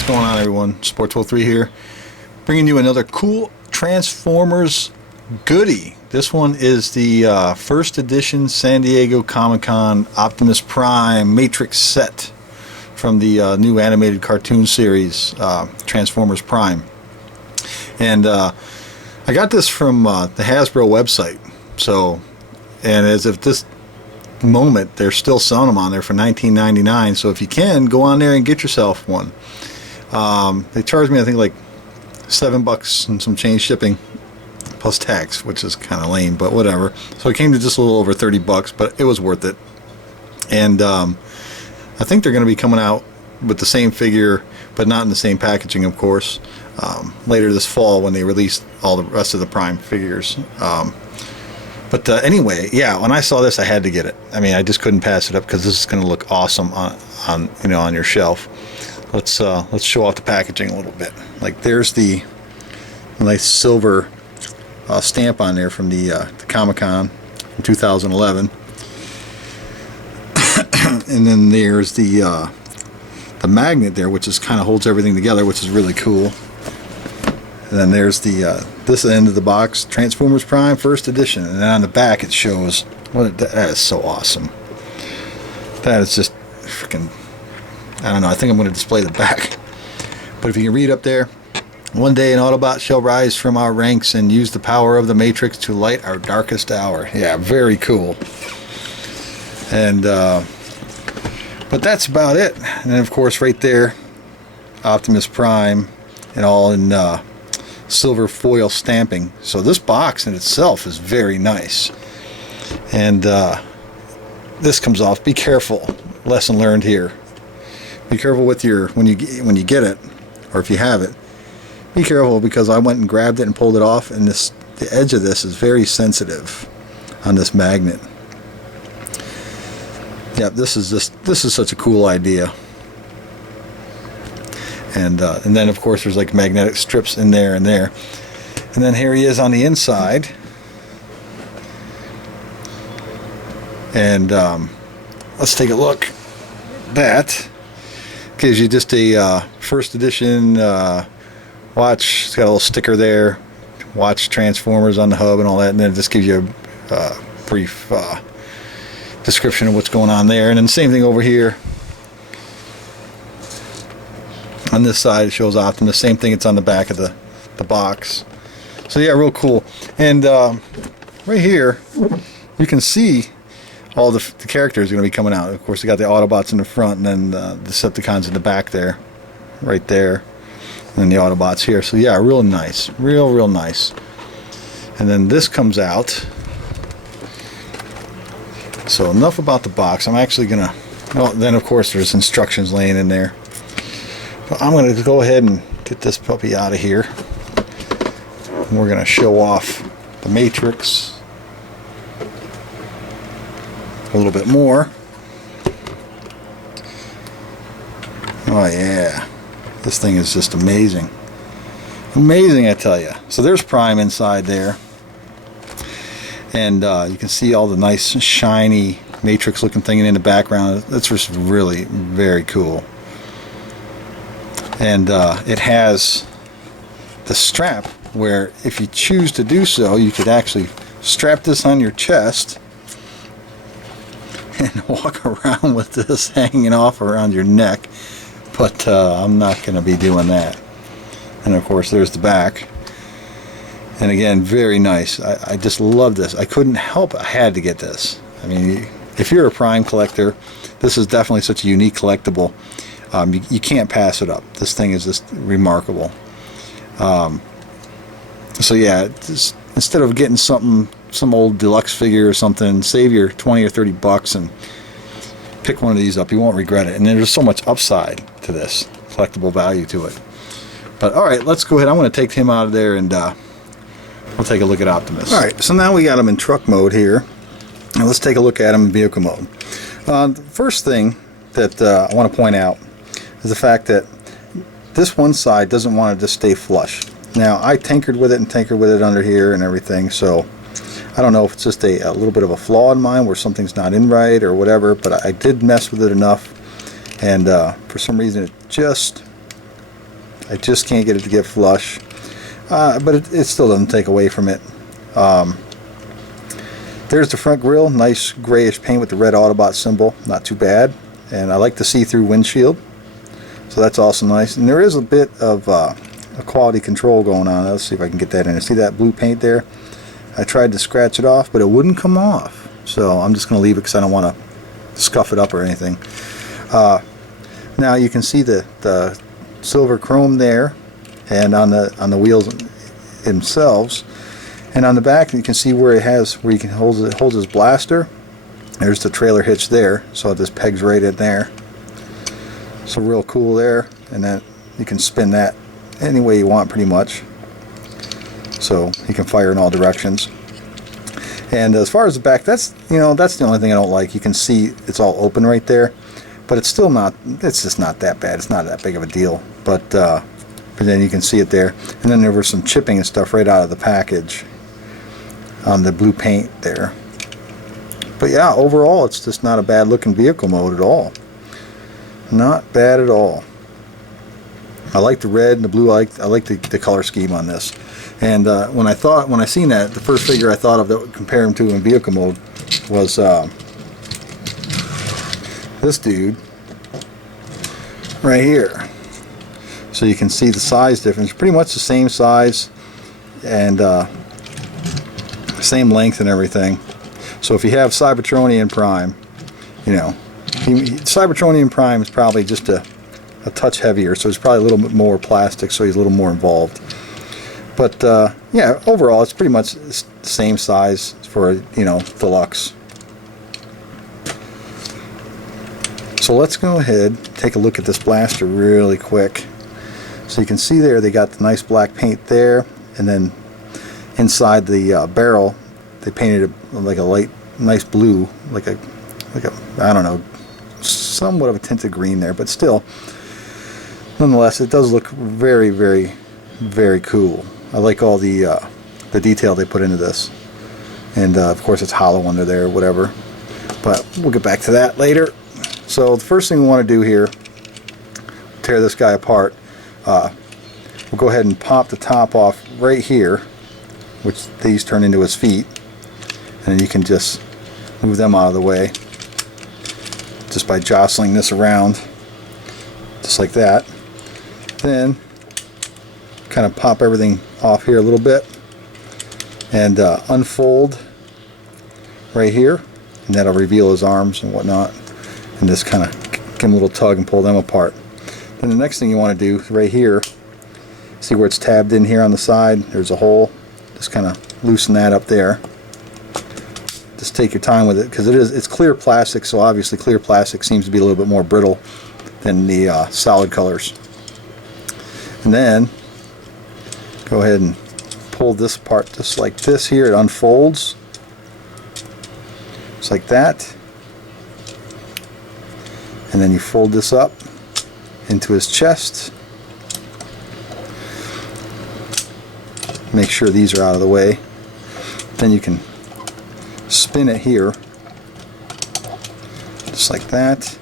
What's going on, everyone? Sports03 here, bringing you another cool Transformers goodie. This one is the first edition San Diego Comic-Con Optimus Prime Matrix set from the new animated cartoon series Transformers Prime. And I got this from the Hasbro website. So, and as of this moment, they're still selling them on there for $19.99. So if you can, go on there and get yourself one. They charged me, I think, like $7 and some change shipping plus tax, which is kind of lame, but whatever. So it came to just a little over $30, but it was worth it. And I think they're going to be coming out with the same figure, but not in the same packaging, of course, later this fall when they release all the rest of the Prime figures. But anyway, yeah, when I saw this, I had to get it. I mean, I just couldn't pass it up because this is going to look awesome on your shelf. Let's show off the packaging a little bit. Like, there's the nice silver stamp on there from the Comic-Con from 2011, and then there's the magnet there, which is kind of holds everything together, which is really cool. And then there's the this end of the box, Transformers Prime First Edition, and then on the back it shows that is so awesome. That is just freaking, I don't know. I think I'm going to display the back. But if you can read up there, one day an Autobot shall rise from our ranks and use the power of the Matrix to light our darkest hour. Yeah, very cool. And but that's about it. And then, of course, right there, Optimus Prime, and all in silver foil stamping. So this box in itself is very nice. And this comes off. Be careful. Lesson learned here. Be careful with your when you get it, or if you have it. Be careful, because I went and grabbed it and pulled it off, and the edge of this is very sensitive on this magnet. Yeah, this is such a cool idea. And then, of course, there's like magnetic strips in there and there. And then here he is on the inside. And let's take a look. That gives you just a first edition watch. It's got a little sticker there. Watch Transformers on the hub and all that. And then it just gives you a brief description of what's going on there. And then the same thing over here. On this side it shows Optimus. Same thing, it's on the back of the box. So yeah, real cool. And right here you can see all the characters are going to be coming out. Of course, you got the Autobots in the front, and then the Decepticons in the back there, right there, and then the Autobots here. So yeah, real nice, real nice. And then this comes out. So enough about the box. I'm actually gonna, well, then of course there's instructions laying in there. But I'm gonna go ahead and get this puppy out of here. And we're gonna show off the Matrix a little bit more. Oh yeah, this thing is just amazing. Amazing, I tell you. So there's Prime inside there. And you can see all the nice shiny Matrix looking thing in the background. That's just really very cool. And it has the strap where, if you choose to do so, you could actually strap this on your chest and walk around with this hanging off around your neck. But I'm not going to be doing that. And of course there's the back. And again, very nice. I just love this. I couldn't help it. I had to get this. I mean, if you're a Prime collector, this is definitely such a unique collectible. You can't pass it up. This thing is just remarkable. So yeah, instead of getting some old deluxe figure or something, save your $20 or $30 and pick one of these up. You won't regret it. And there's so much upside to this, collectible value to it. But all right, let's go ahead. I'm going to take him out of there, and we'll take a look at Optimus. All right, so now we got him in truck mode here. And let's take a look at him in vehicle mode. The first thing that I want to point out is the fact that this one side doesn't want to just stay flush. Now, I tinkered with it under here and everything, so I don't know if it's just a little bit of a flaw in mine where something's not in right or whatever, but I did mess with it enough, and for some reason it just I just can't get it to get flush. But it still doesn't take away from it. There's the front grille, nice grayish paint with the red Autobot symbol, not too bad. And I like the see-through windshield, so that's also nice. And there is a bit of a quality control going on. Let's see if I can get that in. See that blue paint there? I tried to scratch it off, but it wouldn't come off. So I'm just going to leave it because I don't want to scuff it up or anything. Now you can see the silver chrome there, and on the wheels themselves. And on the back, you can see where it holds his blaster. There's the trailer hitch there, so this pegs right in there. So real cool there, and then you can spin that any way you want, pretty much. So he can fire in all directions. And as far as the back, that's the only thing I don't like. You can see it's all open right there, but it's still not. It's just not that bad. It's not that big of a deal. But then you can see it there. And then there was some chipping and stuff right out of the package on the blue paint there. But yeah, overall it's just not a bad looking vehicle mode at all. Not bad at all. I like the red and the blue. I like the color scheme on this. And when I seen that, the first figure I thought of that would compare him to in vehicle mode was this dude right here. So you can see the size difference. Pretty much the same size and same length and everything. So if you have Cybertronian Prime, Cybertronian Prime is probably just a touch heavier, so it's probably a little bit more plastic, so he's a little more involved. But yeah, overall it's pretty much the same size for deluxe. So let's go ahead and take a look at this blaster really quick. So you can see there they got the nice black paint there, and then inside the barrel they painted it like a light, nice blue, like a I don't know, somewhat of a tinted green there, but still, nonetheless, it does look very, very, very cool. I like all the detail they put into this, and of course it's hollow under there or whatever, but we'll get back to that later. So the first thing we want to do here, tear this guy apart. We'll go ahead and pop the top off right here, which these turn into his feet, and then you can just move them out of the way just by jostling this around, just like that. Then kind of pop everything off here a little bit and unfold right here, and that'll reveal his arms and whatnot, and just kind of give him a little tug and pull them apart. Then the next thing you want to do right here, see where it's tabbed in here on the side, there's a hole, just kind of loosen that up there. Just take your time with it, because it's clear plastic, so obviously clear plastic seems to be a little bit more brittle than the solid colors. And then go ahead and pull this apart just like this here. It unfolds just like that, and then you fold this up into his chest. Make sure these are out of the way. Then you can spin it here just like that,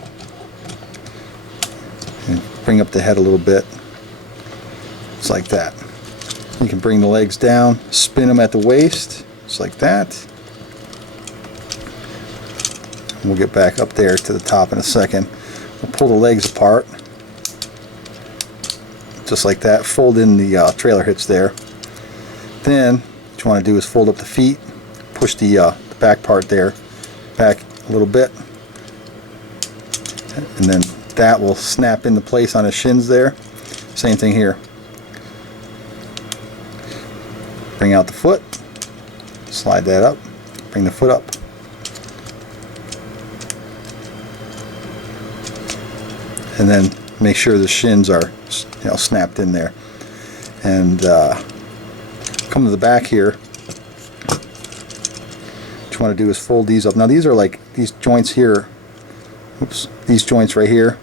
and bring up the head a little bit just like that. You can bring the legs down, spin them at the waist just like that. We'll get back up there to the top in a second. We'll pull the legs apart just like that, fold in the trailer hitch there. Then what you want to do is fold up the feet, push the back part there back a little bit, and then that will snap into place on his shins there. Same thing here. Bring out the foot, slide that up, bring the foot up, and then make sure the shins are snapped in there. And come to the back here. What you want to do is fold these up. Now these are like these joints here. Oops, these joints right here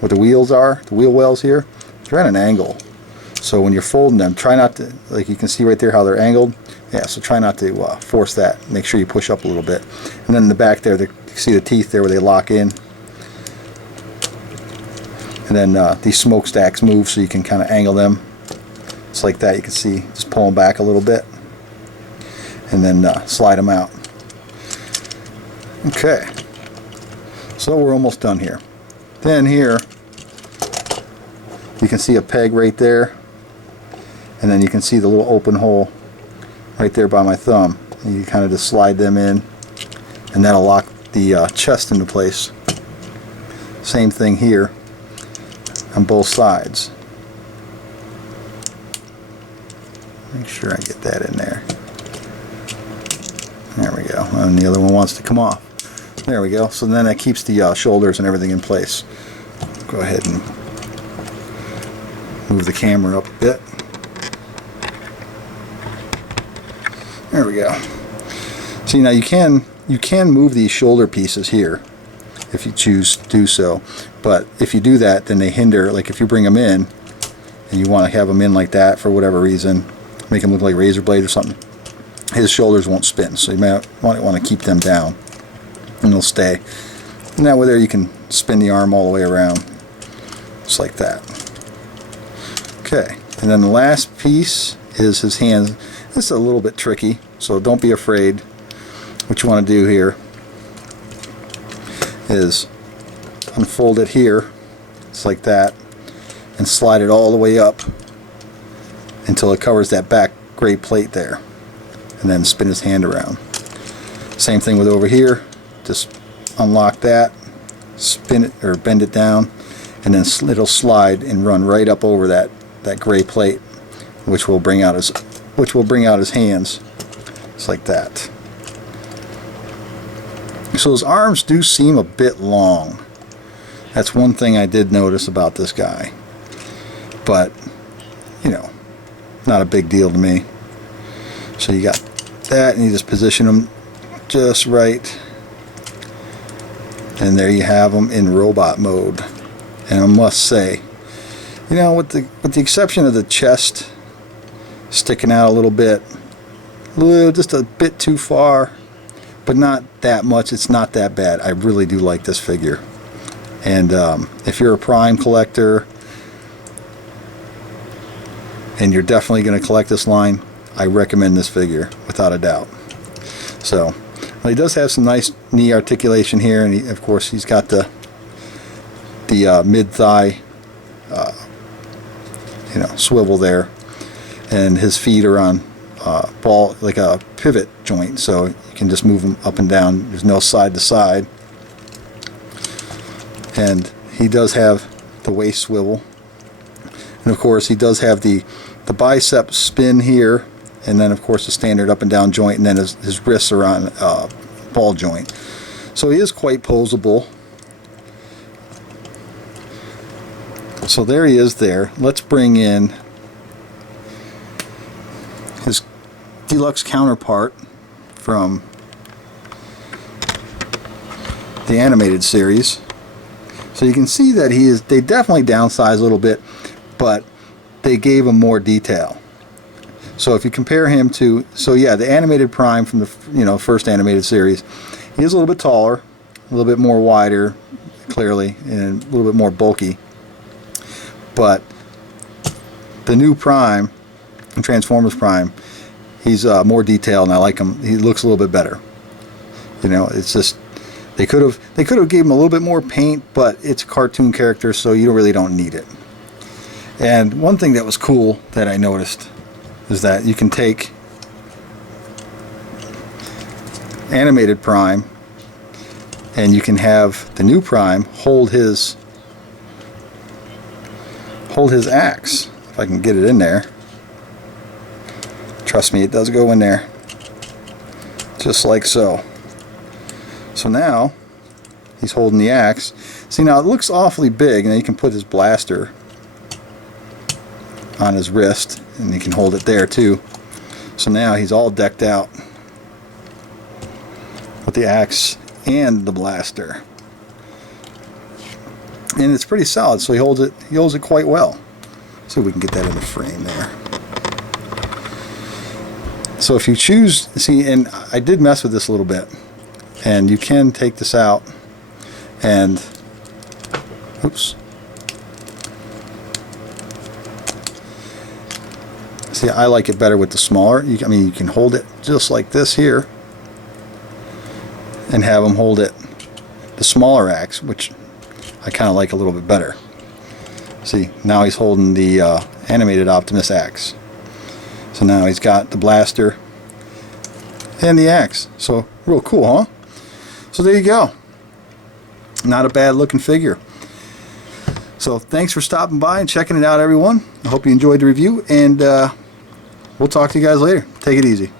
where the wheels are, the wheel wells here, they're at an angle. So when you're folding them, try not to, like you can see right there how they're angled. Yeah, so try not to force that. Make sure you push up a little bit. And then in the back there, you see the teeth there where they lock in. And then these smokestacks move, so you can kind of angle them. It's like that. You can see, just pull them back a little bit, and then slide them out. Okay, so we're almost done here. Then here, you can see a peg right there, and then you can see the little open hole right there by my thumb. And you kind of just slide them in, and that'll lock the chest into place. Same thing here on both sides. Make sure I get that in there. There we go. And the other one wants to come off. There we go. So then that keeps the shoulders and everything in place. Go ahead and move the camera up a bit. There we go. See, now you can move these shoulder pieces here if you choose to do so, but if you do that, then they hinder. Like if you bring them in and you want to have them in like that for whatever reason, make them look like razor blade or something, his shoulders won't spin, so you might want to keep them down and they'll stay. And that way there you can spin the arm all the way around, just like that. Okay, and then the last piece is his hands. This is a little bit tricky, so don't be afraid. What you want to do here is unfold it here, just like that, and slide it all the way up until it covers that back gray plate there, and then spin his hand around. Same thing with over here. Just unlock that, spin it or bend it down, and then it'll slide and run right up over that gray plate, which will bring out his hands, just like that. So his arms do seem a bit long. That's one thing I did notice about this guy, but you know, not a big deal to me. So you got that, and you just position them just right, and there you have them in robot mode. And I must say, you know, with the exception of the chest sticking out a little bit, just a bit too far, but not that much. It's not that bad. I really do like this figure. And if you're a Prime collector and you're definitely going to collect this line, I recommend this figure without a doubt. So, well, he does have some nice knee articulation here, and of course he's got the mid-thigh swivel there, and his feet are on ball, like a pivot joint, so you can just move them up and down. There's no side to side. And he does have the waist swivel, and of course he does have the bicep spin here, and then of course the standard up and down joint, and then his wrists are on ball joint. So he is quite posable. So there he is there. Let's bring in his deluxe counterpart from the animated series. So you can see that they definitely downsized a little bit, but they gave him more detail. So if you compare him to, the animated Prime from the first animated series, he is a little bit taller, a little bit more wider, clearly, and a little bit more bulky. But the new Prime, Transformers Prime, he's more detailed, and I like him. He looks a little bit better. It's just they could have gave him a little bit more paint, but it's a cartoon character, so you really don't need it. And one thing that was cool that I noticed is that you can take animated Prime, and you can have the new Prime hold his axe. If I can get it in there. Trust me, it does go in there. Just like so. So now he's holding the axe. See, now it looks awfully big, and then you can put his blaster on his wrist, and you can hold it there too. So now he's all decked out with the axe and the blaster, and it's pretty solid. So he holds it quite well. See if we can get that in the frame there. So if you choose, see, and I did mess with this a little bit, and you can take this out and, oops, See, I like it better with the smaller. I mean, you can hold it just like this here and have him hold it, the smaller axe, which I kind of like a little bit better. See, now he's holding the animated Optimus axe. So now he's got the blaster and the axe. So real cool, huh? So there you go. Not a bad looking figure. So thanks for stopping by and checking it out, everyone. I hope you enjoyed the review, and we'll talk to you guys later. Take it easy.